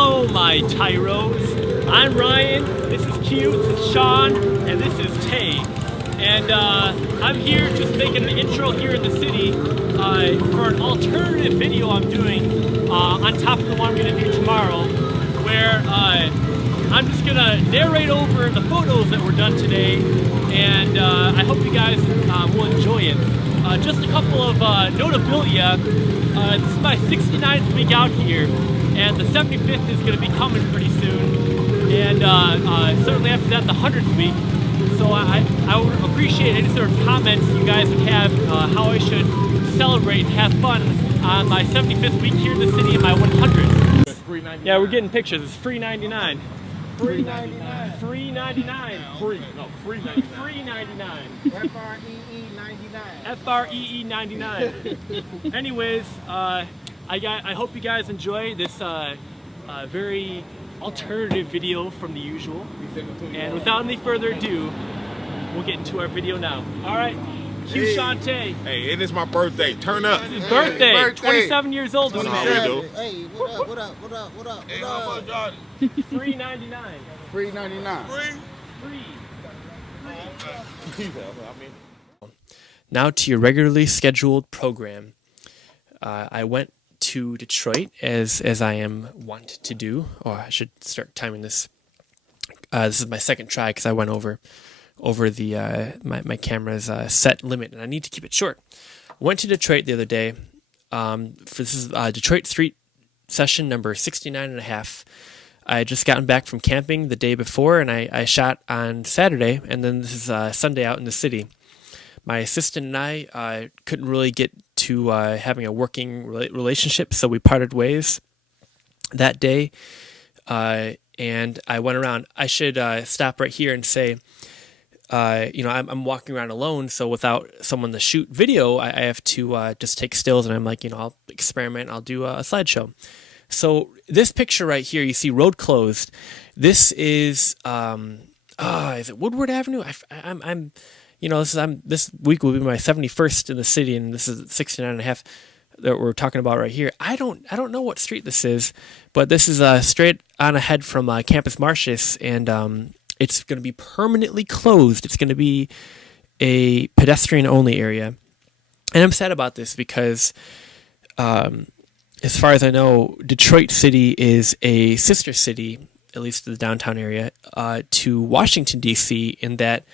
Hello, my tyros. I'm Ryan, this is Q, this is Sean, and this is Tay. And I'm here just making an intro here in the city for an alternative video I'm doing on top of the one I'm going to do tomorrow, where I'm just going to narrate over the photos that were done today, and I hope you guys will enjoy it. Just a couple of notabilia. This is my 69th week out here, and the 75th is going to be coming pretty soon, and certainly after that the 100th week. So I would appreciate any sort of comments you guys would have how I should celebrate and have fun on my 75th week here in the city and my 100th. Yeah, we're getting pictures. It's free 99. Free 99. Free 99. Free. No, free 99. Free 99. FREE 99. FREE 99. Anyways, I hope you guys enjoy this very alternative video from the usual. And without any further ado, we'll get into our video now. All right, Q Shantae. Hey, it is my birthday. Turn up. It's his birthday. 27 years old. Hey, What up? Hey, how much y'all? Free 99. Free 99. Free. Now to your regularly scheduled program. I went to Detroit as I am wont to do, or I should start timing this. This is my second try because I went over the my camera's set limit, and I need to keep it short. Went to Detroit the other day. This is Detroit Street session number 69 and a half. I had just gotten back from camping the day before, and I shot on Saturday, and then this is Sunday out in the city. My assistant and I couldn't really get to having a working relationship, so we parted ways that day, and I went around. I should stop right here and say, I'm walking around alone, so without someone to shoot video, I have to just take stills, and I'm like, I'll experiment, I'll do a slideshow. So this picture right here, you see road closed. This is it Woodward Avenue? This week will be my 71st in the city, and this is 69 and a half that we're talking about right here. I don't know what street this is, but this is straight on ahead from Campus Martius, and it's going to be permanently closed. It's going to be a pedestrian-only area, and I'm sad about this because, as far as I know, Detroit City is a sister city, at least to the downtown area, to Washington, D.C., in that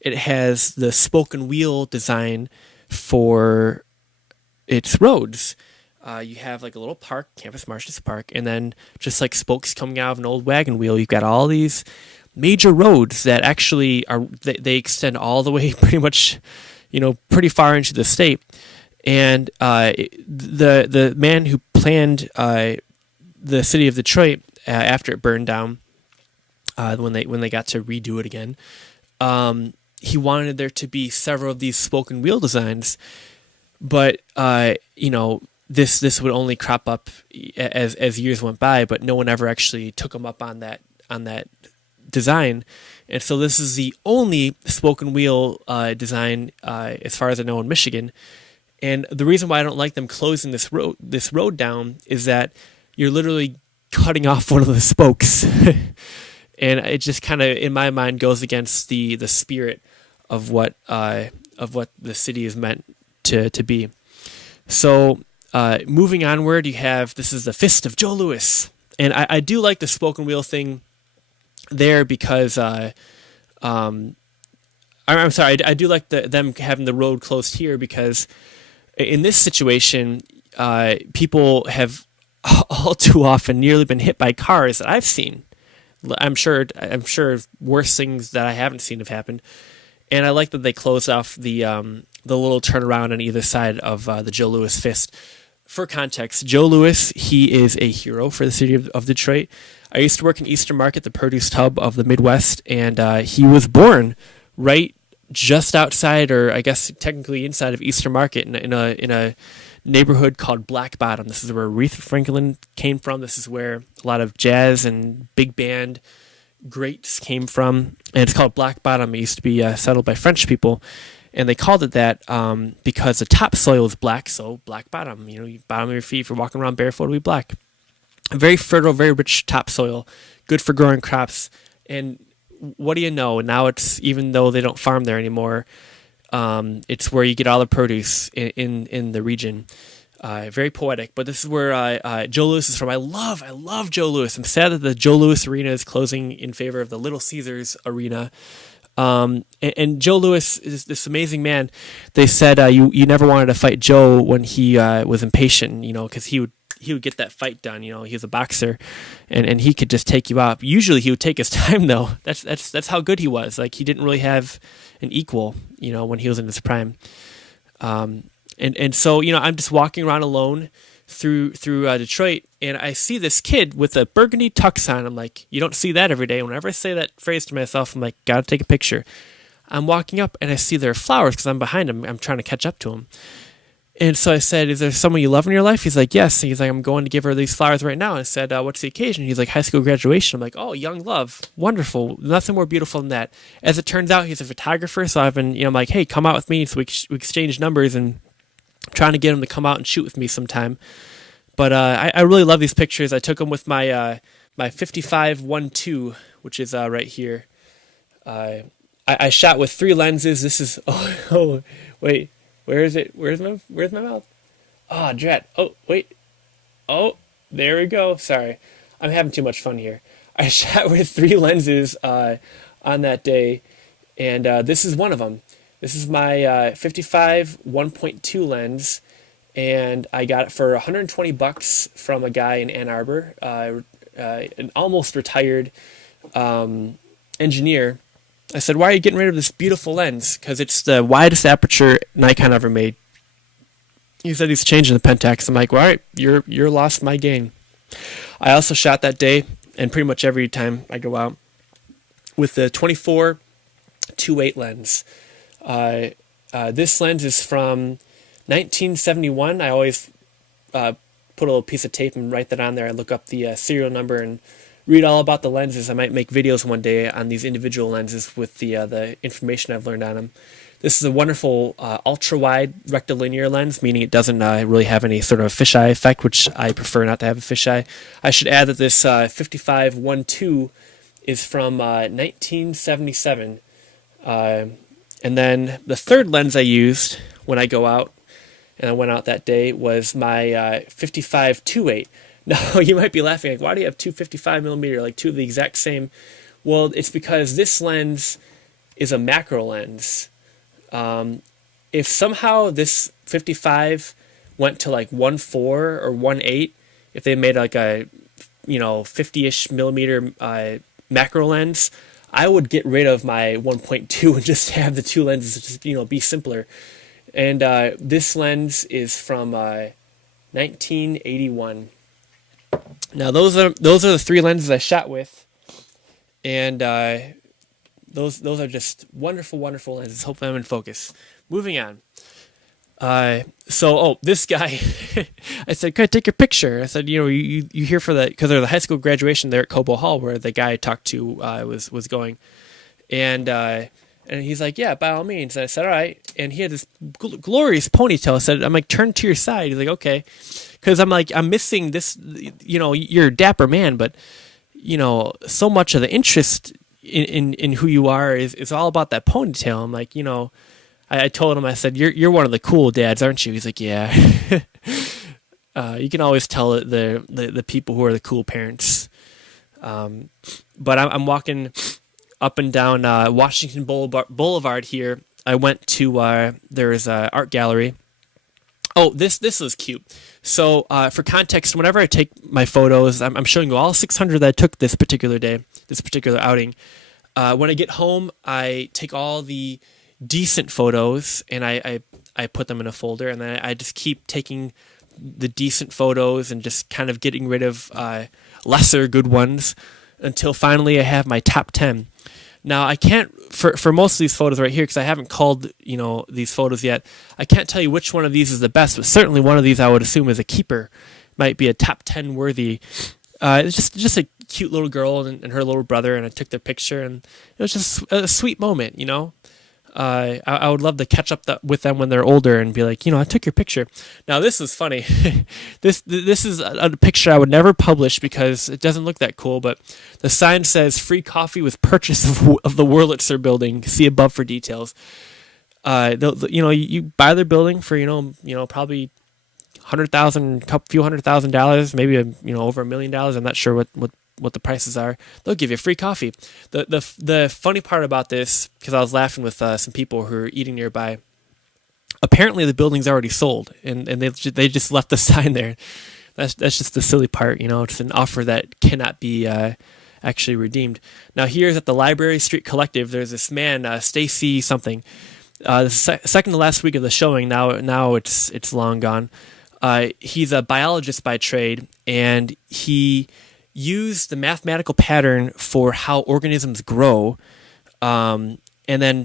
it has the spoke and wheel design for its roads. You have like a little park, Campus Martius Park, and then just like spokes coming out of an old wagon wheel, you've got all these major roads that actually they extend all the way pretty much, pretty far into the state. And the man who planned the city of Detroit after it burned down, when they got to redo it again, he wanted there to be several of these spoke and wheel designs, but this would only crop up as years went by, but no one ever actually took him up on that design. And so this is the only spoke and wheel design as far as I know in Michigan. And the reason why I don't like them closing this road down is that you're literally cutting off one of the spokes. And it just kind of, in my mind, goes against the spirit of what the city is meant to be. So moving onward, this is the Fist of Joe Louis. And I do like the spoke and wheel thing there because I'm sorry, I do like them having the road closed here because in this situation, people have all too often nearly been hit by cars that I've seen. I'm sure worse things that I haven't seen have happened, and I like that they close off the little turnaround on either side of the Joe Louis Fist. For context, Joe Louis, he is a hero for the city of Detroit. I used to work in Eastern Market, the produce hub of the Midwest, and he was born right just outside, or I guess technically inside of Eastern Market, in a neighborhood called Black Bottom. This is where Aretha Franklin came from. This is where a lot of jazz and big band greats came from, and it's called Black Bottom. It used to be settled by French people, and they called it that because the topsoil is black, so black bottom. Bottom of your feet, if you're walking around barefoot, it'll be black. very fertile, very rich topsoil, good for growing crops. And what do you know? Now it's, even though they don't farm there anymore, it's where you get all the produce in the region. Very poetic. But this is where Joe Louis is from. I love Joe Louis. I'm sad that the Joe Louis Arena is closing in favor of the Little Caesars Arena. And Joe Louis is this amazing man. They said you never wanted to fight Joe when he was impatient, because he would get that fight done. He was a boxer, and he could just take you out. Usually he would take his time though. That's how good he was. Like, he didn't really have an equal, when he was in his prime. And so I'm just walking around alone through Detroit, and I see this kid with a burgundy tux on. I'm like, you don't see that every day. Whenever I say that phrase to myself, I'm like, gotta take a picture. I'm walking up and I see their flowers because I'm behind him. I'm trying to catch up to him. And so I said, is there someone you love in your life? He's like, yes. And he's like, I'm going to give her these flowers right now. And I said, what's the occasion? He's like, high school graduation. I'm like, oh, young love. Wonderful. Nothing more beautiful than that. As it turns out, he's a photographer. So I've been, I'm like, hey, come out with me. So we exchange numbers, and I'm trying to get him to come out and shoot with me sometime. But I really love these pictures. I took them with my 55-1.2, which is right here. I shot with 3 lenses. This is, wait. Where is it? Where's my mouth? Oh, drat. Oh, wait. Oh, there we go. Sorry. I'm having too much fun here. I shot with 3 lenses on that day, and this is one of them. This is my 55 1.2 lens, and I got it for $120 from a guy in Ann Arbor, an almost retired engineer. I said, why are you getting rid of this beautiful lens? Because it's the widest aperture Nikon ever made. He said he's changing the Pentax. I'm like, well, all right, you're lost, my gain. I also shot that day, and pretty much every time I go out, with the 24-2.8 lens. This lens is from 1971. I always put a little piece of tape and write that on there. I look up the serial number and read all about the lenses. I might make videos one day on these individual lenses with the information I've learned on them. This is a wonderful ultra-wide rectilinear lens, meaning it doesn't really have any sort of fisheye effect, which I prefer not to have a fisheye. I should add that this 55-1.2 is from 1977. And then the third lens I used when I go out, and I went out that day, was my 55-2.8. Now, you might be laughing, like, why do you have two 55mm, like two of the exact same? Well, it's because this lens is a macro lens. If somehow this 55 went to like 1.4 or 1.8, if they made like a 50-ish millimeter macro lens, I would get rid of my 1.2 and just have the two lenses just be simpler. And this lens is from 1981. Now those are the 3 lenses I shot with, and those are just wonderful lenses. Hopefully I'm in focus. Moving on. This guy, I said, "Can I take your picture?" I said, you here for the, because there's the high school graduation there at Cobo Hall where the guy I talked to was going, and he's like, "Yeah, by all means." And I said, "All right." And he had this glorious ponytail. I said, "I'm like, turn to your side." He's like, "Okay," because I'm like, I'm missing this. You're a dapper man, but so much of the interest in who you are is all about that ponytail. I'm like, I told him, I said, you're one of the cool dads, aren't you? He's like, yeah. You can always tell the people who are the cool parents. But I'm walking up and down Washington Boulevard here. I went to there's an art gallery. Oh, this was cute. So for context, whenever I take my photos, I'm showing you all 600 that I took this particular day, this particular outing. When I get home, I take all the decent photos and I put them in a folder, and then I just keep taking the decent photos and just kind of getting rid of lesser good ones until finally I have my top 10. Now I can't, for most of these photos right here, because I haven't called these photos yet, I can't tell you which one of these is the best, but certainly one of these I would assume is a keeper, might be a top 10 worthy. It's just a cute little girl and her little brother, and I took their picture, and it was just a sweet moment, I would love to catch up with them when they're older and be like, I took your picture. Now this is funny. this is a picture I would never publish because it doesn't look that cool. But the sign says "Free coffee with purchase of the Wurlitzer building. See above for details." You buy their building for probably few $100,000, maybe over $1 million. I'm not sure what the prices are. They'll give you free coffee. The funny part about this, because I was laughing with some people who are eating nearby, apparently the building's already sold, and they just left the sign there. That's just the silly part, It's an offer that cannot be actually redeemed. Now here's at the Library Street Collective. There's this man, Stacy something. The second to last week of the showing. Now it's long gone. He's a biologist by trade, and he used the mathematical pattern for how organisms grow, and then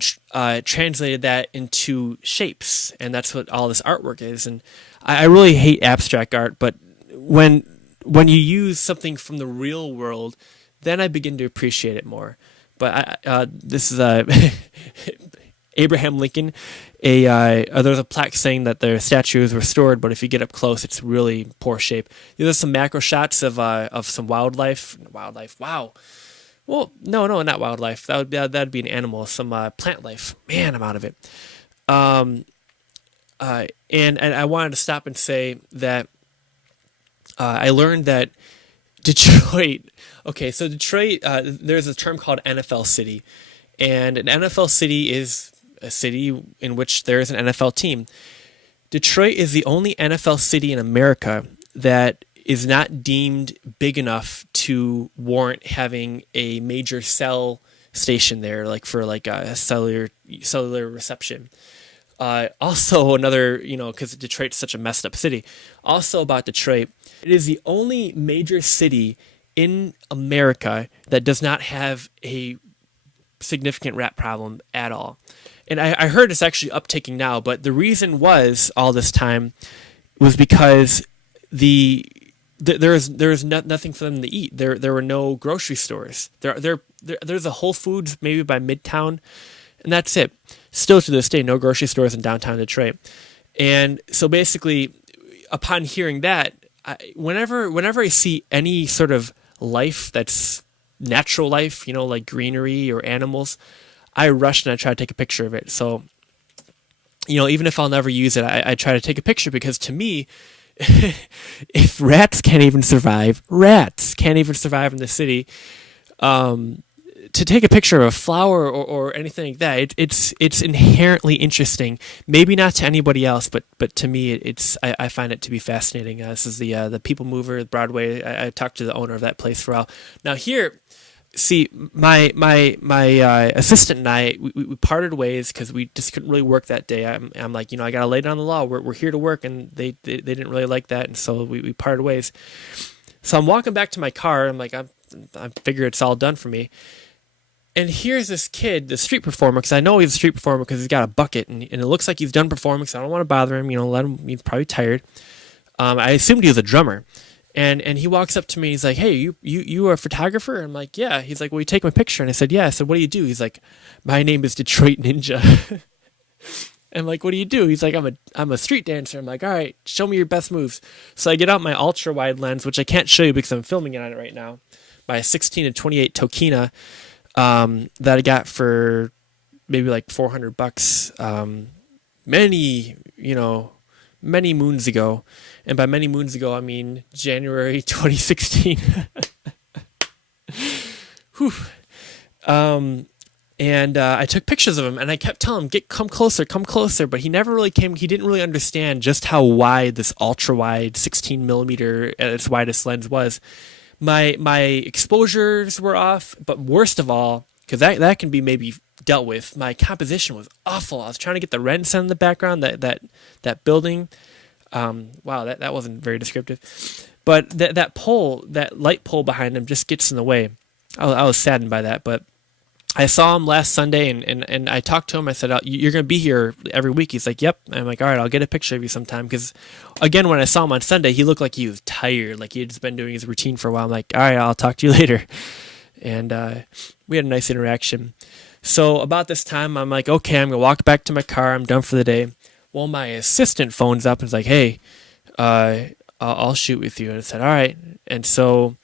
translated that into shapes, and that's what all this artwork is. And I really hate abstract art, but when you use something from the real world, then I begin to appreciate it more. But this is Abraham Lincoln. There's a plaque saying that their statue is restored, but if you get up close, it's really poor shape. There's some macro shots of some wildlife. Wow. Well, no, not wildlife. That'd be an animal. Some plant life. Man, I'm out of it. And I wanted to stop and say that I learned that Detroit. Okay, so Detroit. There's a term called NFL City, and an NFL city is a city in which there is an NFL team. Detroit is the only NFL city in America that is not deemed big enough to warrant having a major cell station there, like for a cellular reception. Also another, because Detroit's such a messed up city. Also about Detroit, it is the only major city in America that does not have a significant rat problem at all. And I heard it's actually uptaking now, but the reason was all this time was because there was nothing for them to eat. There were no grocery stores. There's a Whole Foods maybe by Midtown, and that's it. Still to this day, no grocery stores in downtown Detroit. And so basically, upon hearing that, whenever I see any sort of life that's natural life, like greenery or animals, I rush and I try to take a picture of it. So, even if I'll never use it, I try to take a picture, because to me, if rats can't even survive in the city, to take a picture of a flower or anything like that, it's inherently interesting. Maybe not to anybody else, but to me, I find it to be fascinating. This is the People Mover, Broadway. I talked to the owner of that place for a while. Now here, see, my assistant and I, we parted ways because we just couldn't really work that day. I'm like, I got to lay down the law. We're here to work, and they didn't really like that, and so we parted ways. So I'm walking back to my car. I'm like, I figure it's all done for me. And here's this kid, the street performer, because I know he's a street performer because he's got a bucket, and it looks like he's done performing, so I don't want to bother him. Let him. He's probably tired. I assumed he was a drummer. And he walks up to me. He's like, "Hey, you are a photographer?" I'm like, "Yeah." He's like, "Will you take my picture?" And I said, "Yeah." I said, "What do you do?" He's like, "My name is Detroit Ninja." I'm like, "What do you do?" He's like, "I'm a street dancer." I'm like, "All right, show me your best moves." So I get out my ultra wide lens, which I can't show you because I'm filming it on it right now, my 16-28 Tokina that I got for maybe like $400 many moons ago. And by many moons ago, I mean January 2016. Whew. And I took pictures of him, and I kept telling him, come closer. But he never really came. He didn't really understand just how wide this ultra wide 16 millimeter at its widest lens was. My exposures were off, but worst of all, because that can be maybe dealt with, my composition was awful. I was trying to get the red sun in the background, that building. Wow, that wasn't very descriptive. But that pole, that light pole behind him, just gets in the way. I was saddened by that, but I saw him last Sunday, and I talked to him. I said, "You're going to be here every week." He's like, "Yep." I'm like, "All right, I'll get a picture of you sometime." Because, again, when I saw him on Sunday, he looked like he was tired, like he had just been doing his routine for a while. I'm like, "All right, I'll talk to you later." And we had a nice interaction. So about this time, I'm like, okay, I'm gonna walk back to my car. I'm done for the day. Well, my assistant phones up and is like, hey, I'll shoot with you. And I said, all right. And so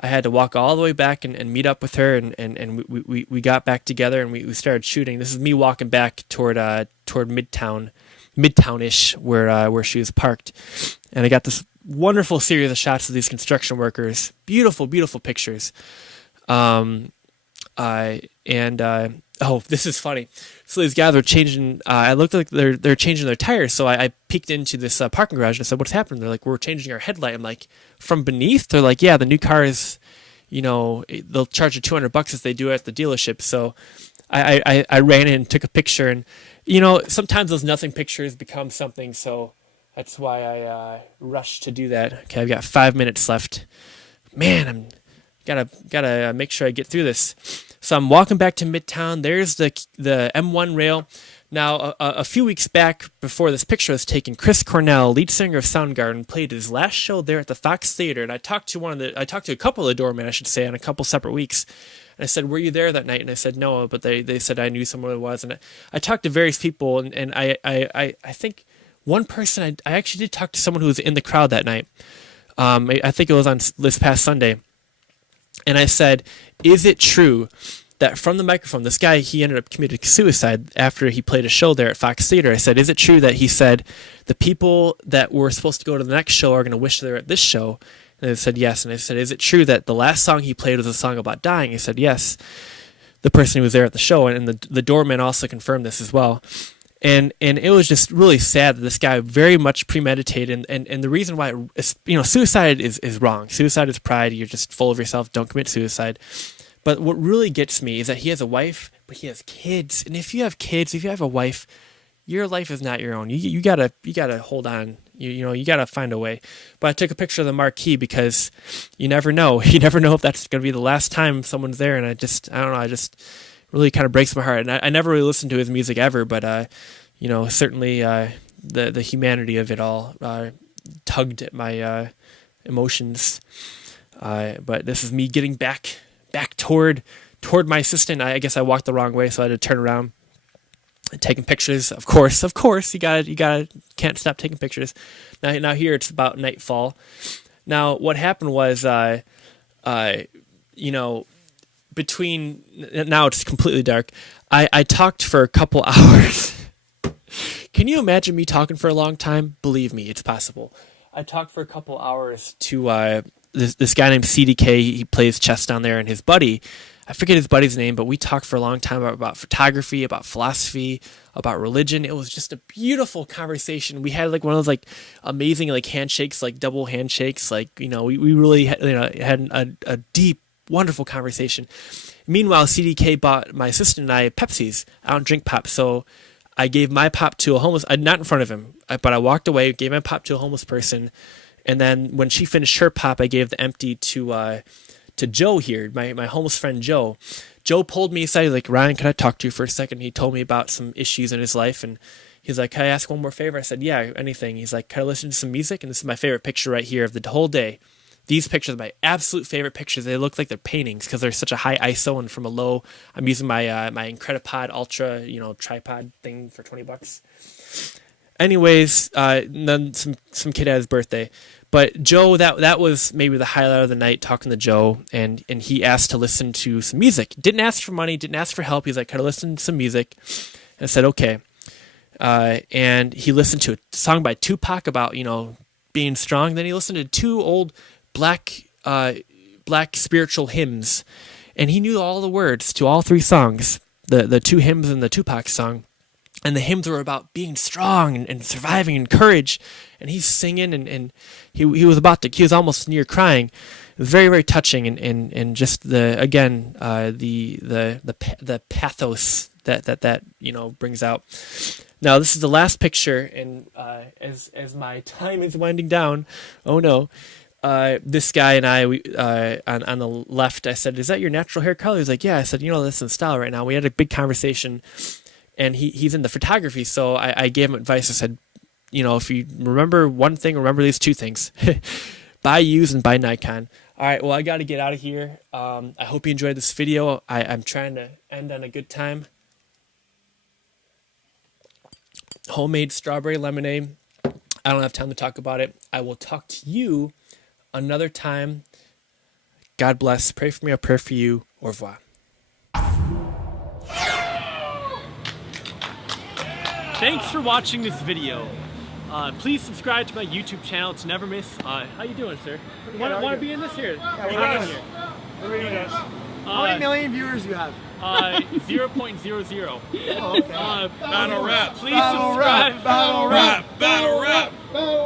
I had to walk all the way back and meet up with her, and we got back together and we started shooting. This is me walking back toward Midtown-ish, where she was parked. And I got this wonderful series of shots of these construction workers. Beautiful, beautiful pictures. Oh, this is funny. So these guys were changing. I looked like they're changing their tires. So I peeked into this parking garage and I said, "What's happening?" They're like, "We're changing our headlight." I'm like, "From beneath?" They're like, "Yeah, the new car is, they'll charge you $200 if they do it at the dealership." So I ran in and took a picture, and sometimes those nothing pictures become something. So that's why I rushed to do that. Okay, I've got 5 minutes left. Man, I'm gotta make sure I get through this. So I'm walking back to Midtown. There's the M1 rail. Now, a few weeks back, before this picture was taken, Chris Cornell, lead singer of Soundgarden, played his last show there at the Fox Theater. And I talked to a couple of the doormen, I should say, on a couple separate weeks. And I said, "Were you there that night?" And I said, "No," but they said I knew someone who was. And I talked to various people, and I think one person, I actually did talk to someone who was in the crowd that night. I think it was on this past Sunday. And I said, "Is it true that from the microphone," this guy, he ended up committing suicide after he played a show there at Fox Theater. I said, "Is it true that he said the people that were supposed to go to the next show are going to wish they were at this show?" And they said, "Yes." And I said, "Is it true that the last song he played was a song about dying?" He said, "Yes." The person who was there at the show, and the doorman also confirmed this as well. And it was just really sad that this guy very much premeditated, and the reason why, suicide is wrong. Suicide is pride. You're just full of yourself. Don't commit suicide. But what really gets me is that he has a wife, but he has kids. And if you have kids, if you have a wife, your life is not your own. You gotta hold on. You gotta find a way. But I took a picture of the marquee because you never know. You never know if that's gonna be the last time someone's there. And I don't know. I just really kind of breaks my heart. And I never really listened to his music ever, but certainly the humanity of it all tugged at my emotions. But this is me getting back toward my assistant. I guess I walked the wrong way, so I had to turn around and taking pictures. Of course, you can't stop taking pictures. Now here it's about nightfall. Now what happened was, between now it's completely dark. I talked for a couple hours. Can you imagine me talking for a long time? Believe me, it's possible. I talked for a couple hours to this guy named CDK. He plays chess down there, and his buddy, I forget his buddy's name, but we talked for a long time about photography, about philosophy, about religion. It was just a beautiful conversation. We had like one of those like amazing like handshakes, like double handshakes. Like we really had a deep, wonderful conversation. Meanwhile, CDK bought my assistant and I Pepsis. I don't drink pop, so I gave my pop to a homeless, not in front of him, but I walked away, gave my pop to a homeless person. And then when she finished her pop, I gave the empty to Joe here, my homeless friend Joe. Joe pulled me aside, like, "Ryan, can I talk to you for a second?" He told me about some issues in his life, and he's like, "Can I ask one more favor?" I said, "Yeah, anything." He's like, "Can I listen to some music?" And this is my favorite picture right here of the whole day. These pictures are my absolute favorite pictures. They look like they're paintings because they're such a high ISO, and from a low, I'm using my my Incredipod Ultra, tripod thing for $20. Anyways, then some kid had his birthday. But Joe, that was maybe the highlight of the night, talking to Joe, and he asked to listen to some music. Didn't ask for money, didn't ask for help. He's like, "Can I listen to some music?" And I said, "Okay." And he listened to a song by Tupac about, being strong. Then he listened to two old black spiritual hymns, and he knew all the words to all three songs, the two hymns and the Tupac song. And the hymns were about being strong and surviving and courage. And he's singing, and he was almost near crying. It was very, very touching, and just the pathos that brings out. Now this is the last picture, and as my time is winding down, oh no, this guy and I, on the left, I said, "Is that your natural hair color?" He's like, "Yeah." I said, "That's in style right now." We had a big conversation. And he's in the photography, so I gave him advice. I said, if you remember one thing, remember these two things. Buy used and buy Nikon. All right, well, I got to get out of here. I hope you enjoyed this video. I'm trying to end on a good time. Homemade strawberry lemonade. I don't have time to talk about it. I will talk to you another time. God bless. Pray for me. I'll pray for you. Au revoir. Thanks for watching this video. Please subscribe to my YouTube channel to never miss. How you doing, sir? Want to be in this here? How many million viewers do you have? 0.00. Battle rap. Please subscribe. Battle rap.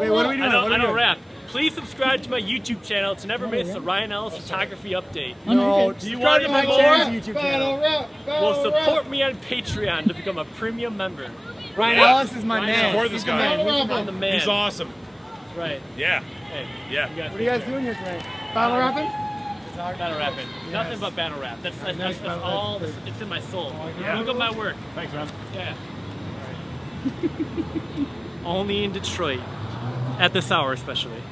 Wait, what are we doing? I don't rap. Please subscribe to my YouTube channel to never miss a Ryan Ellis photography update. No, Do you want my even more? YouTube channel. Well, support me on Patreon to become a premium member. Ryan Ellis is my man. Support this guy. I'm the man. He's awesome. Right. Yeah. Hey, Yeah. What are you guys doing here tonight? Battle rapping? Battle rapping. Nothing but battle rap. That's all. It's in my soul. Yeah. Look at my work. Thanks, man. Yeah. Only in Detroit. At this hour, especially.